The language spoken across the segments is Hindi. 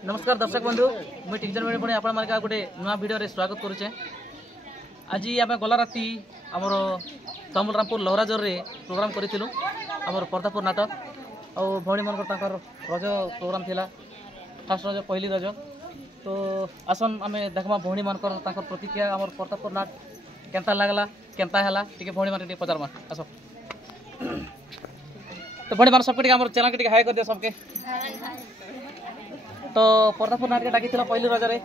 नमस्कार दर्शक बंधु मुझे टीचर मैडम पुणी आपण मानका गोटे नुआ वीडियो रे स्वागत करुचे। आज आम गला राति आमर तमुलरामपुर लहराजोर रे प्रोग्राम करिथिलु आमर पर्दापुर नाटक और भौणी मन रज प्रोग्राम थिला फास्ट रज पहली रज। तो आसन आम देखमा भौणी मन प्रतिक्रिया आमर पर्दापुर नाट केनता लागला केनता हैला टिके भौणी मन पचारमा आसो। तो भौणी मन सबके आमर चैनल के हाय कर दे सबके। तो पर्दापुर नाट के डाकी पहली रज रे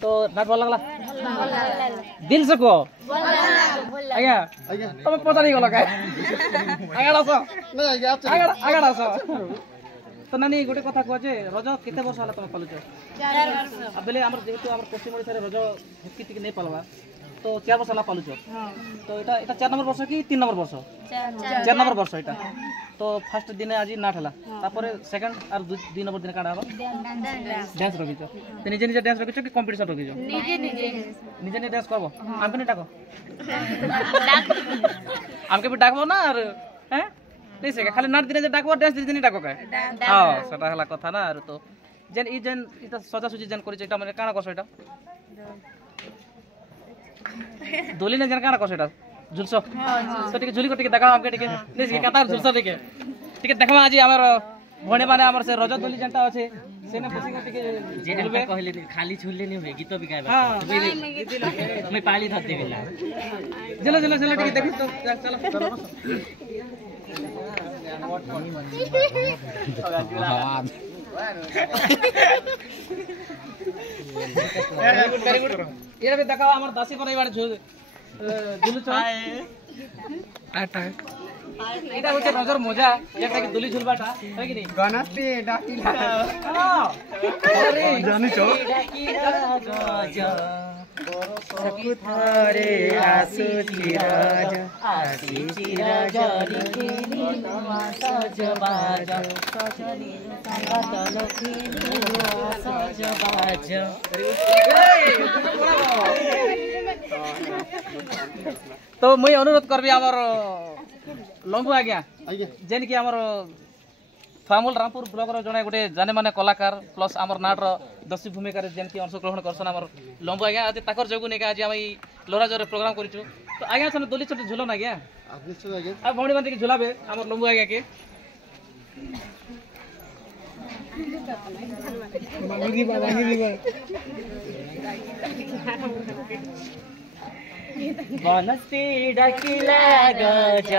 तो नाट भल लगला दिल से कहो आज्ञा तुम पचारि गल का आगाड़ आस तो नानी गोटे कथा कह रज केते वर्ष होला तुम पालुच बेले आम जेहेतु आम पश्चिम ओडिशा रज हेतकी टिके नहीं पालवा तो 4 वर्ष होला पालुच। तो एटा 4 नंबर वर्ष कि 3 नंबर वर्ष 4 नंबर वर्ष एटा। तो फर्स्ट दिन आज नाट हला तापर सेकंड और 2 नंबर दिन काडा हबा डांस रखिछ। ते निजे निजे डांस रखिछ कि कंपटीशन रखिछ? निजे निजे निजे निजे डांस करबो हमके नहीं डाको हमके भी डाकबो ना और हैं नहीं से खाली नाट दिन जे डाकबो डांस दिन डाको का हां सेटा हला कथा ना। और तो जेन ई जेन इता सजा सुजी जेन करिछ एटा माने काना करछ एटा दोली ने जेन काना करछ एटा झुलसो तो टिके झुली को टिके देखा हमके टिके नहीं से कतार झुलसो टिके टिके देखमा आज हमर भणे माने हमर से रज दोली जेनटा अछि सेने बसी के टिके जेलबे कहले खाली झुलले नहीं होय गीत भी गायबा मैं पाली धर देबेला चलो चलो चलो टिके देखि तो चलो चलो वेरी गुड ये भी देखा हमर दासी पर बार झुलु आटा এটা হচ্ছে রজর মজা একটা কি দুলি ঝুলবাটা হয় কি নি গণাস্তি ডাকিলা আরে জানিছো ডাকিলা গজ সকুথারে আসু চিরাজ আসি চিরাজ রিকিনি সজবাজ সজনি সাঙ্গত লক্ষ্মী সজবাজ। तो मुई अनुरोध करबी हमर लंबू आज्ञा जेन कि हमर फामुल रामपुर ब्लॉक रो जने गोटे जाने माने कलाकार प्लस हमर नाट रो दसी भूमिका रे जेन कि अंशग्रहण करसन हमर लंबू आज्ञा आज ताकर जोगु ने आज हम लोरा जोरे प्रोग्राम करिछु। तो आज्ञा सन दोली छोटे झुलो ना आज्ञा निश्चय आज्ञा आ भौणी माने के झुलाबे हमर लंबू आज्ञा के मांगी बाबा बनस्ती डाकिला गज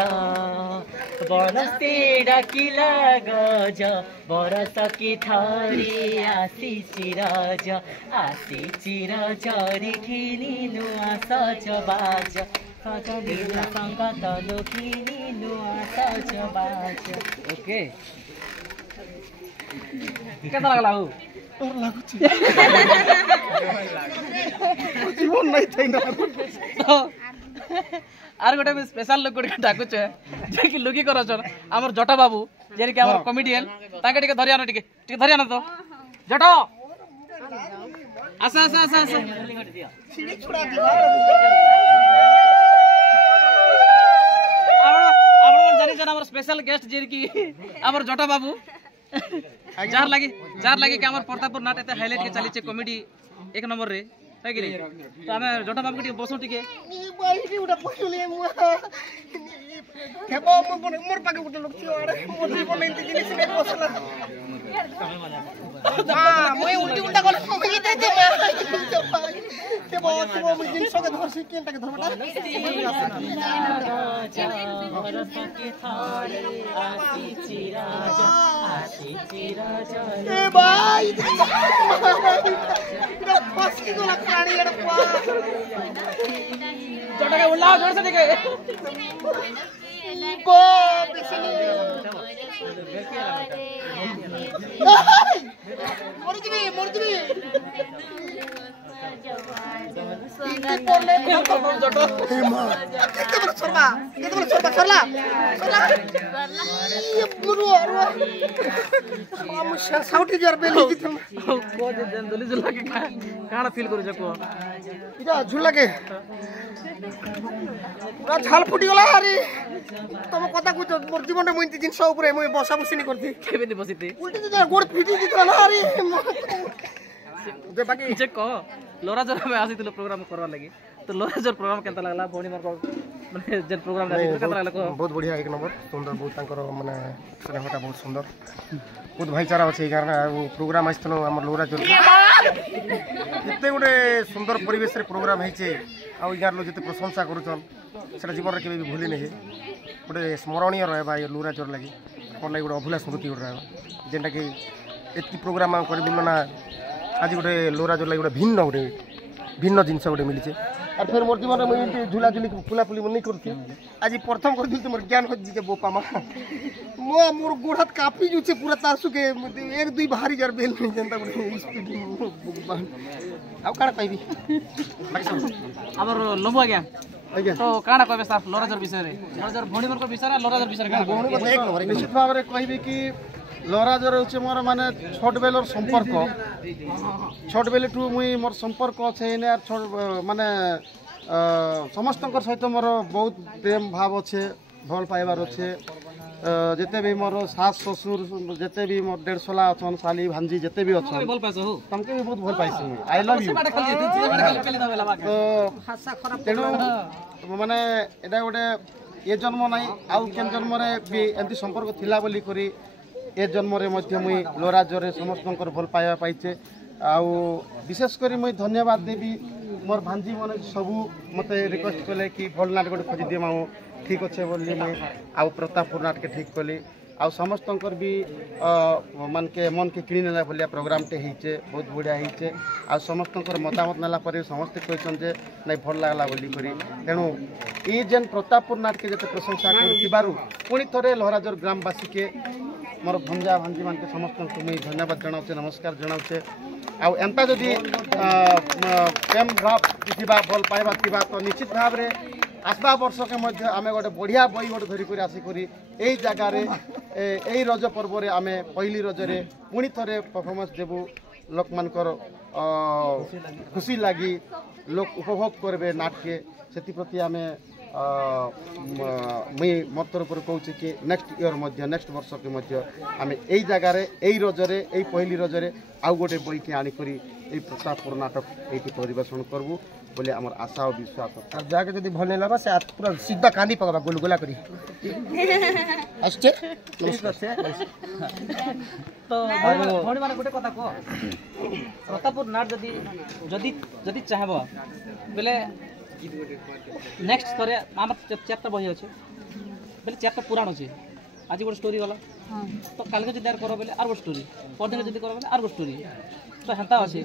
बनस्ती डाकिला गज बरस की थरी आसी चिरज रिखिनी नुआ सजबाज सजनी संगत लोकिनी नुआ सजबाज। ओके केता लागला हो और लागुछि जीवन नहीं थई ना आर गोटे स्पेशल लोक गोटे डाकुछ जे कि लुकी करछ हमर जटा बाबू जे कि हमर कॉमेडियन ताके टिके धरियाना टिके धरियाना तो जटो आसा आसा आसा आसा सीढ़ी छुड़ा दिवा आपण जानि छन हमर स्पेशल गेस्ट जे कि हमर जटा बाबू जार लागी कि हमर पर्दापुर नाट एते हाईलाइट के चली छे कॉमेडी एक नंबर रे है कि नहीं। तो हमें जटा बाबू के बसो टिके बाई उडा पछुले मु केबो मोर पाके उडा लोक थियो अरे मोर बनै ति जिनिस ने बसला हां मैं उल्टी उल्टा गल मगे दे दे केबो मु जिनिस के धरसी केनटा के धरबटा ए भाई फसकी को लखाणी एड़ पा छोटा के उल्ला जोर से दिखे को बिसनी मोर दिबी କାଣା ଫିଲ୍ କରୁଛ କୁହ? ଝୁଲା କେ ପୁରା ଝାଲ ଫୁଟି ଗଲା ଆରେ ତମ କଥା କହୁଛ ମୋର ଜୀବନରେ ମୁଁ ଏମିତି ଜିନିଷ ଉପରେ ମୁଁ ବସା ବସିନି କରିଥି କେମିତି ବସିତି ଗୋଡ଼ ଫିଟି ଯାଇଥିଲା ନା ଆରେ ବାକି ଯେ କହ ଲୋରାଜର ଆମେ ଆସିଥିଲୁ ପ୍ରୋଗ୍ରାମ କରବା ଲାଗି ତ ଲୋରାଜର ପ୍ରୋଗ୍ରାମ କେନ୍ତା ଲାଗଲା ଭଉଣୀ ମାନଙ୍କ ମାନେ ଯେ ପ୍ରୋଗ୍ରାମ କେନ୍ତା ଲାଗଲା କହ? ବହୁତ ବଢ଼ିଆ ଏକ ନମ୍ବର ସୁନ୍ଦର ବହୁତ ତାଙ୍କର ମାନେ ସ୍ନେହଟା ବହୁତ ସୁନ୍ଦର ବହୁତ ଭାଇଚାରା ଅଛି କାରଣ ଆଉ ପ୍ରୋଗ୍ରାମ ଆସିଥିଲୁ ଆମର ଲୋରାଜର ଏତେ ଗୋଟେ ସୁନ୍ଦର ପରିବେଶରେ ପ୍ରୋଗ୍ରାମ ହେଇଛେ ଆଉ ଏଗାର ଲୋକ ଯେତେ ପ୍ରଶଂସା କରୁଛନ୍ ସେଟା ଜୀବନରେ କେବେ ବି ଭୁଲି ନାହିଁ ଗୋଟେ ସ୍ମରଣୀୟ ରହିବା ଏ ଲୋରାଜର ଲାଗି କ'ଣ ଲାଗି ଗୋଟେ ଅଭୁଲା ସ୍ମୃତି ଗୋଟେ ରହିବା ଯେନ୍ଟାକି ଏତିକି ପ୍ରୋଗ୍ରାମ ଆମେ କରିବୁଲ ନା ଆଜି ଗୋଟେ ଲୋରାଜର ଲାଗି ଗୋଟେ ଭିନ୍ନ ଜିନିଷ ଗୋଟେ ମିଳିছে আর ফের মোর জীবনে মুই এমনি ঝুলাঝুলি ফুলাফুলি মনে করছি আজ প্রথম করছি তোমার জ্ঞান হচ্ছে যে বোপা মা মোর গোড় হাত কাঁপি যাচ্ছে পুরা তা সুখে এক দুই ভারি যার বেল নেই যেনতা করে স্পিড আউ কাଣା কইবি আমার লম্বু আজ্ঞা আজ্ঞা তো কাଣା কইবে সাফ লোরাজর বিষয়ে লোরাজর ভଉଣୀ ମାନଙ୍କ বিষୟରେ লোরাজর বিষୟରେ কাଣା কইবে নিশ্চিত ভাবে কইবি কি লোরাজর হচ্ছে মোর মানে ছোট বেলর সম্পর্ক ছোট বেলেঠু মুই মোর সম্পর্ক আছে এনে আর মানে সমস্তঙ্কর সহিত মোর বহুত প্রেম ভাব আছে ভাল পাইবার আছে যেতে বি মোর শাশ শ্বশুর যেতে বি মোর দেড়শলা অছন শালি ভাঞ্জি যেতে বি অছন ଭଲ ପାଇଛ ହଉ তমকে বি বহুত ভাল পাইছি আই লাভ ইউ তো তেণু মানে এটা গোটে এ জন্ম নাই আউ কেন জন্মরে বি এমতি সম্পর্ক থিলা বলি করি এ জন্মরে মধ্যে মুই লোরাজরে সমস্তঙ্কর ভাল পাইবা পাইছে আউ বিশেষ করে মুই ধন্যবাদ দেবি মোর ভাঞ্জি মানে সবু মতে রিকোয়েস্ট কলে কি ভাল নাট গোটে খোঁজি দিম আউ ঠিক আছে বললি মুই আউ প্রতাপপুর নাটকে ঠিক কলি আউ সমস্তঙ্কর বি মানকে মনকে কিনি নেলা ভলিয়া প্রোগ্রামটে হয়েছে বহুত বঢ়িয়া হয়েছে আউ সমস্তঙ্কর মতামত নেলা পরে সমস্তে কইছন যে নাই ভাল লাগলা বলি করি তেণু এই যেন প্রতাপপুর নাটকে যেতে প্রশংসা করিবারু পুଣି থরে লোরাজর গ্রামবাসীকে মোর ভঞ্জা ভাঞ্জি মানকে সমস্ত মুই ধন্যবাদ জনাওছে নমস্কার জনাওছে আউ এন্তা যদি প্রেম ভাব থিবা ভাল পাইবা থিবা তো নিশ্চিত ভাবে আসবা বর্ষকে মধ্যে আমি গোটে বঢ়িয়া বই গোটে ধরি করে আসিকরি এই জায়গায় এই রজ পর্বরে আমি পহিলি রজরে পুଣି থরে পরফরমেন্স দেবু লোকমানকর খুশি লাগি লোক উপভোগ করবে নাটকে সেপ্রতি আমি মুই মোর তরফর কৌছি কি নেক্সট ইয়র মধ্যে নেক্সট বর্ষকে মধ্যে আমি এই জায়গায় এই রজরে এই পহিলি রজরে আউ গোটে বইকে আনিকরি এই প্রতাপপুর নাটক এইটি পরিবেশন করবু বলে আমার আশা ও বিশ্বাস আর যাকে যদি ভাল নাই লাগবা সে পুরা সিধা কান্দি পকাবা গোলগোলা করি আসছে তো ভଉଣୀ ମାନେ ଗୋଟେ କଥା କହ ପ୍ରତାପପୁର ନାଟ ଯଦି ଯଦି ଚାହିଁବ ବେଲେ ନେକ୍ସଟ ଥରେ ଆମର 4ଟା ବହି ଅଛି ବେଲେ 4ଟା ପୁରାଣ ଅଛି ଆଜି ଗୋଟେ ଷ୍ଟୋରି ଗଲା ତ କାଲିକେ ଯଦି କର ବେଲେ ଆର ଗୋଟେ ଷ୍ଟୋରି ପରଦିନ ଯଦି କର ବେଲେ ଆର ଗୋଟେ ଷ୍ଟୋରି ତ ହେନ୍ତା ଅଛି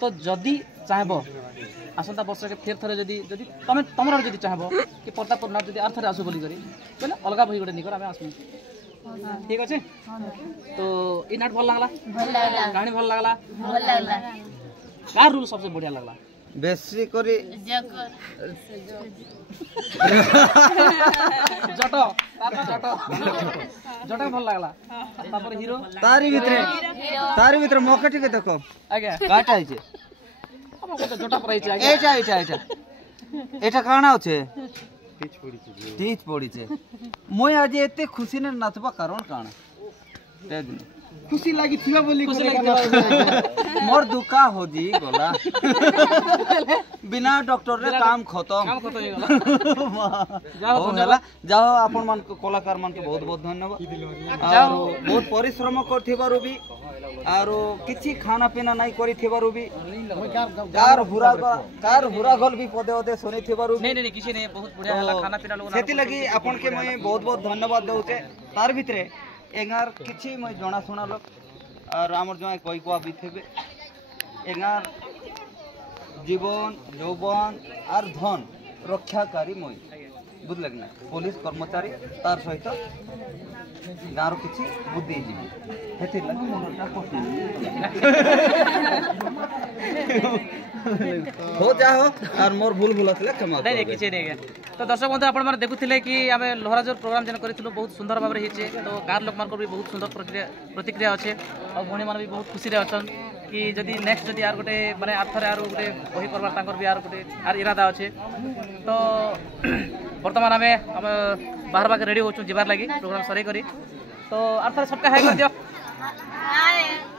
ତ ଯଦି ଚାହିଁବ আসন্তা বর্ষকে ফের থরে যদি যদি তোমার যদি চাহব কি প্রতাপপুর নাট যদি আর থরে আসু বলি করি বলে অলগা বই গোটে নিকর আমি আসবো ঠিক আছে তো এই নাট ভাল লাগলা কাহিনী ভাল লাগলা কার রুল সবচেয়ে বড়িয়া লাগলা বেশি করে জট জট ভাল লাগলা তারপরে হিরো তারি ভিতরে মকে ঠিক দেখো আজ্ঞা কাটা হইছে জটা পড়াইছে আজ্ঞা এটা কাଣା আছে টিচ পড়িছে মই আজ এতে খুশি না নাচবা কারণ কাଣା খুশি লাগি থিবা বলি খুশি লাগি মোর দুকা হজি গলা বিনা ডক্টর রে কাম খতম হয়ে গেল যাও আপন মান কলাকার মান বহুত বহুত ধন্যবাদ আর বহুত পরিশ্রম করথিবারু বি আর কিছু খানা পিনা নাই করিথিবারু বি কার হুরা গল বি পদে পদে শুনিথিবারু नहीं किसी नहीं बहुत बढ़िया हला खाना पीना लोग সেতি লাগি আপন কে মই বহুত বহুত ধন্যবাদ দেউছে তার ভিতরে এগার কিছু মই জনা শোনা লোক আর আমার জয় কই কোয়া বি থেবে এগার জীবন যৌবন আর ধন রক্ষাকারী মই बुझले कि ना पुलिस कर्मचारी तार सहित गाँव किसी बुद्धिजीवी हेतिर लगी मुंडटा पटी हो जा हो और मोर भूल भूल आथिला क्षमा नहीं नहीं किसी नहीं तो दर्शक बंधु आपण माने देखुथिले कि आमे लोहराजोर प्रोग्राम जन करिथिलु बहुत सुंदर भाबरे हिचे तो गार लोक मान को भी बहुत सुंदर प्रतिक्रिया अच्छे और भणी मान भी बहुत खुशी रे अछन कि जदि नेक्स्ट जदि आर गोटे माने आथरे आर गोटे बही करबार तांकर भी आर गोटे आर इरादा अच्छे तो वर्तमान आमे बाहर बाके रेडी होचु जिबार लागि प्रोग्राम सरे करी तो आर थरे सबका हाय कर दियो